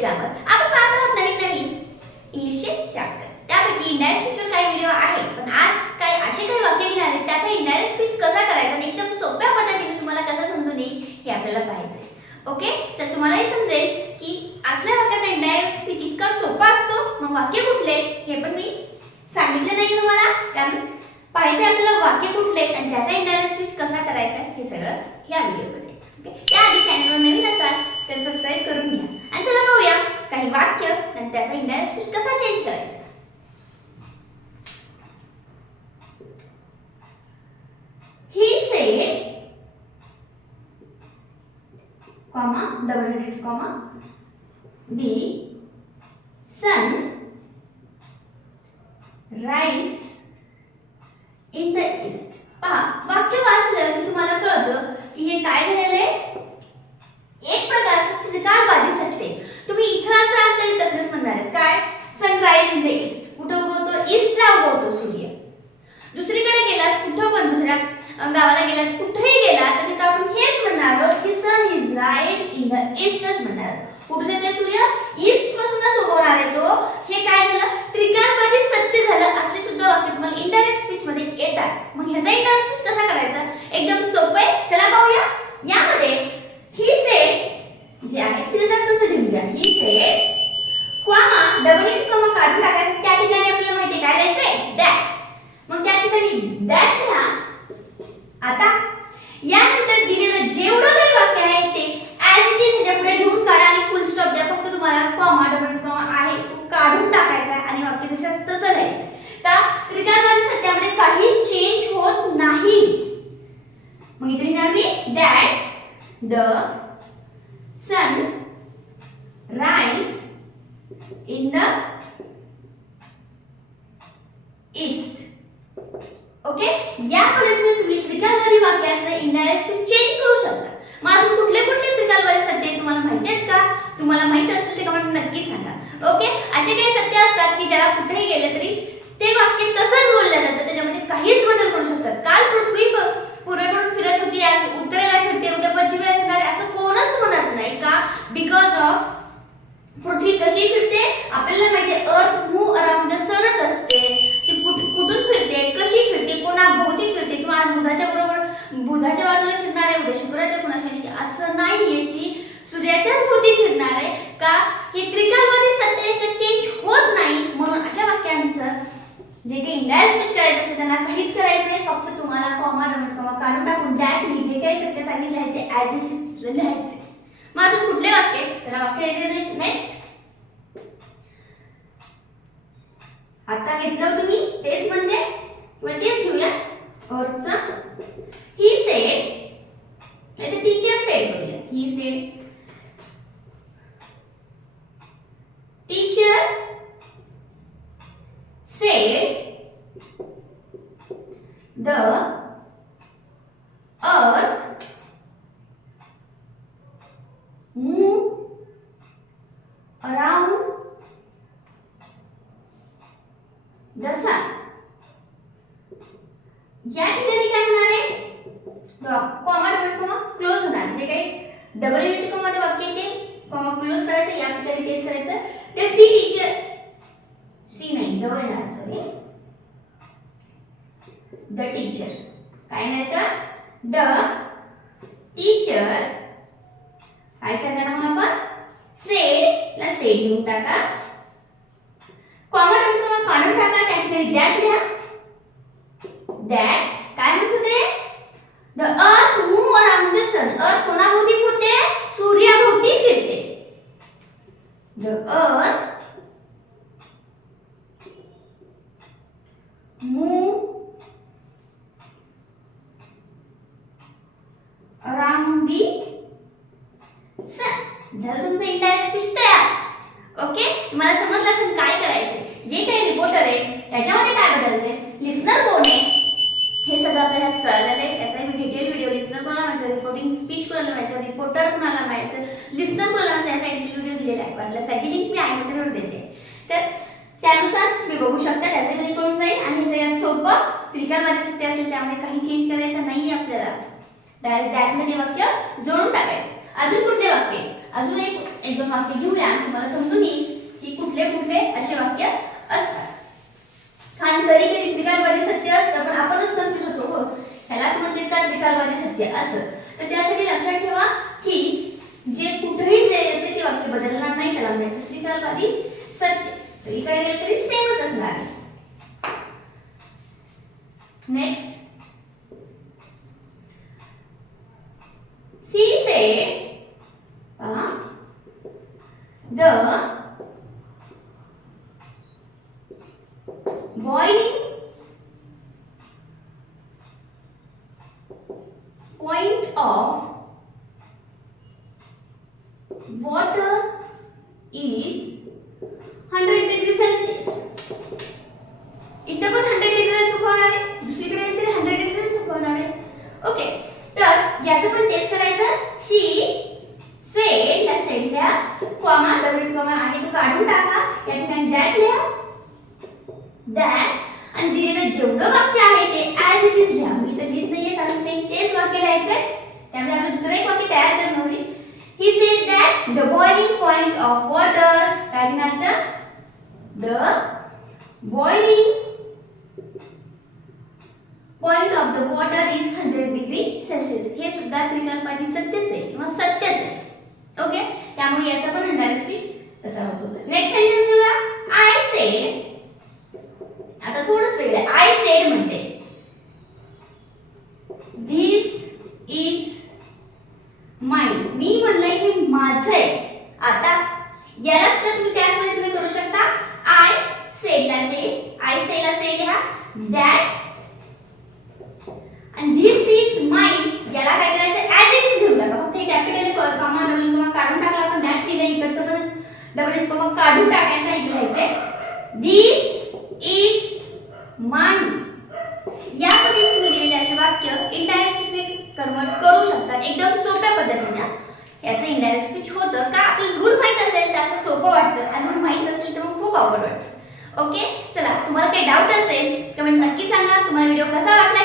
Grammar आपण पाहत आहोत नवीन इंग्लिशचे चॅप्टर. त्यापैकी इंडायरेक्ट स्पीचवर काही व्हिडिओ आहे, पण आज असे काही वाक्य घेणार आहेत त्याचा इंडायरेक्ट स्पीच कसा करायचा आणि एकदम सोप्या पद्धतीने तुम्हाला कसा समजून येईल हे आपल्याला पाहायचंय. ओके, तर तुम्हालाही समजेल की असल्या वाक्याचा इंडायरेक्ट स्पीच इतका सोपा असतो. मग वाक्य कुठले हे पण मी सांगितले नाही तुम्हाला, कारण पाहायचे आपल्याला वाक्य कुठले आणि त्याचा इंडायरेक्ट स्पीच कसा करायचा हे सगळं या व्हिडिओमध्ये. ओके, त्याआधी चॅनलवर नवीन असाल तर सबस्क्राइब करून घ्या आणि चला पाहूया काही वाक्य आणि त्याचा इंडायरेक्ट स्पीच कसा चेंज करायचा. He said, comma, double headed comma, the sun rises in the east. पहा, वाक्य वाचलं की तुम्हाला कळतं की हे काय झालेलं आहे, एक प्रकारचं त्रिकालवादी सत्य. तुम्ही इथं असाल तरी तसंच म्हणणार आहे. काय, सनराइज इन द ईस्ट, कुठं उगवतो, ईस्टला उगवतो सूर्य. दुसरीकडे गेलात कुठं पण, दुसऱ्या गावाला गेलात कुठेही गेलात तर तिथं आपण हेच म्हणणार आहोत की सन इज राइज इन द ईस्टच म्हणणार. कुठून येते सूर्य, ईस्ट पासूनच उगवणार आहे तो. हे काय झालं, त्रिकालवादी सत्य झालं. असले सुद्धा वाक्य तुम्हाला इनडायरेक्ट स्पीच मध्ये येतात. मग ह्याचा इनडायरेक्ट स्पीच कसा करायचा, एकदम सोपं आहे. चला पाहूया. यामध्ये ही सेड जे आहे ते जसं तसं लिहून घ्या. He said comma double it comma काढून टाकायचं. त्या ठिकाणी आपल्याला माहिती आहे काय लिहायचंय, दॅट. मग त्या ठिकाणी दॅट लिहा. आता यानंतर दिलेलं जेवढं काही वाक्य आहे ते ॲज इट इज ह्याच्या पुढे लिहून काढा आणि फुल स्टॉप द्या. फक्त तुम्हाला कॉमा डबल कॉमा आहे तो काढून टाकायचा आणि वाक्य तसंच तसं लिहायचं. तर त्रिकालवादी सत्यामध्ये काही चेंज होत नाही. मग इथे लिहिणार मी that the sun rise in the east. Okay, या पद्धतीने तुम्ही त्रिकालवादी वाक्याचं इनडायरेक्ट स्पीच चेंज करू शकता. मग अजून कुठले कुठले त्रिकालवादी सत्य तुम्हाला माहिती आहेत का? तुम्हाला माहित असतील ते कमेंट नक्की सांगा. ओके, असे काही सत्य असतात की ज्याला कुठेही गेले तरी ते वाक्य तसंच बोललं जातं, त्याच्यामध्ये काहीच बदल करू शकतात. काल पृथ्वी पूर्वेकडून फिरत होती, आज उत्तरेला फिरते, उद्या पश्चिमेला फिरणार आहे असं कोणच म्हणत नाही. का, बिकॉज ऑफ पृथ्वी कशी फिरते आपल्याला माहिती आहे. अर्थ मूव्ह अराउंड द सनच असते. ती कुठून फिरते, कशी फिरते, कोणा भोवती फिरते, किंवा आज बुधाच्या बाजूने फिरणार आहे, उद्या शुक्राच्या पुन्हा शनीच्या, असं नाहीये. ती सूर्याच्याच भोवती फिरणार आहे. का, हे त्रिकालवादी सत्य चेंज होत नाही. म्हणून अशा वाक्यांचं जे काही इंडायरेक्ट स्पीच करायचं असते त्यांना काहीच करायचं नाही. फक्त तुम्हाला कॉमा डबल कॉमा काढून टाकून दॅट मी जे काही सत्य सांगितले आहे ते ॲज इट इज लिहायचे. मग अजून कुठले वाक्य, चला वाक्य नेक्स्ट. आता घेतलं तुम्ही तेच म्हणते किंवा तेच घेऊया. औरचं ही सेड, नाही टीचर सेड करूया. He said, teacher said the earth moved around the sun. या ठिकाणी काय होणार आहे, कॉमा डबल कॉमा क्लोज होणार. जे काही डबल युनिटी कॉमा मध्ये वाक्य येते कॉमा क्लोज करायचं. या ठिकाणी तेच करायचं. ते सी टीचर, सी नाही द येणार, सॉरी, द टीचर. काय नाही तर द टीचर. काय करणार मग आपण, सेड ला सेड लिहून टाका, कॉमा डबल कॉमा काढून टाका. त्या ठिकाणी दॅट लिहा. दॅट काय म्हणत होते, the earth move around the सन. अर्थ कोणाभोवती फिरते, सूर्याभोवती फिरते. The earth move around the sun. झालं तुमचं इंडायरेक्ट स्पीच तयार. ओके, तुम्हाला समजलं असेल काय करायचं. जे काही रिपोर्टर आहे त्याच्यामध्ये काय बदलते, लिसनर कोण आहे हे सगळं आपल्याला ह्यात कळलेलं आहे. त्याचा मी डिटेल व्हिडिओ, लिसनर कोणाला व्हायचं, रिपोर्टिंग स्पीच कोणाला व्हायचं, रिपोर्टर कोणाला व्हायचं, लिसनर कोणाला व्हायचं, याचा एक व्हिडिओ दिलेला आहे. वाटल्यास त्याची लिंक मी आय बटनवर देते. तर त्यानुसार तुम्ही बघू शकता, त्याचे कळून जाईल. आणि हे सगळ्यात सोपं त्रिकालवादी सत्य असेल त्यामध्ये काही चेंज करायचं नाही आपल्याला. डायरेक्ट दॅट मध्ये वाक्य जोडून टाकायचं. अजून कुठले वाक्य, अजून एक दोन वाक्य घेऊया, तुम्हाला समजून येईल की कुठले कुठले असे वाक्य असतात. कारण कधी कधी त्रिकालवादी सत्य असतं पण आपणच कन्फ्युज होतो. हो ह्यालाच म्हणतात का त्रिकालवादी सत्य असं. तर त्यासाठी लक्षात ठेवा की जे कुठेही जे येते ते वाक्य बदलणार नाही, त्याला म्हणायचं त्रिकालवादी सत्य. सगळीकडे गेलं तरी सेमच असणार आहे. Next, she said the boiling point of water is 100 degree Celsius. इथं पण 100 डिग्री चुकवणार आहे, दुसरीकडे तरी 100 डिग्री चुकवणार आहे. ओके, तर याचं पण तेच करायचं. शी सेड, ला सेड लिहा, कॉमा डबल कॉमा आहे तो काढून टाका, या ठिकाणी दॅट लिहा, दॅट, आणि दिलेलं जेवढं वाक्य आहे ते ॲज इट इज लिहा. मी तर लिहित नाहीये कारण सेम तेच वाक्य लिहायचंय, त्यामुळे आपलं दुसरं एक वाक्य तयार करणं होईल. He said that the boiling point of water, काय लिहिणार, the boiling point of the water is 100 degree Celsius. हे सुद्धा त्रिकालवादी सत्यच आहे किंवा सत्यच आहे. ओके, त्यामुळे याचा पण इनडायरेक्ट स्पीच तसा होतो. नेक्स्ट सेंटेन्स घेऊया. आय सेड, आता थोडंच वेगळं आहे. आय सेड म्हणते धिस इज माइन, मी म्हणलंय हे माझं आहे. आता यालाच तर तुम्ही त्याच पद्धतीने करू शकता. आय सेडला सेड, आय सेडला सेड लिहा, दॅट आणि this is mine, याला काय करायचं ॲज इट इज घेऊन टाका. फक्त हे कॅपिटल कॉमा डबल कॉमा काढून टाकला, आपण दॅट लिहिलं, इकडचं पण डबल कॉमा काढून टाकायचा, इथे लिहायचंय this is mine. या पद्धतीने तुम्ही दिलेले असे वाक्य इनडायरेक्ट स्पीच कन्वर्ट करू शकता एकदम सोप्या पद्धतीने. याचं इनडायरेक्ट स्पीच होतं का आपल्याला रूल माहित असेल तर असं सोपं वाटतं, आणि रूल माहित नसेल तर मग खूप अवघड वाटतं. ओके, चला, तुम्हाला काही डाऊट असेल कमेंट नक्की सांगा. तुम्हाला व्हिडिओ कसा वाटला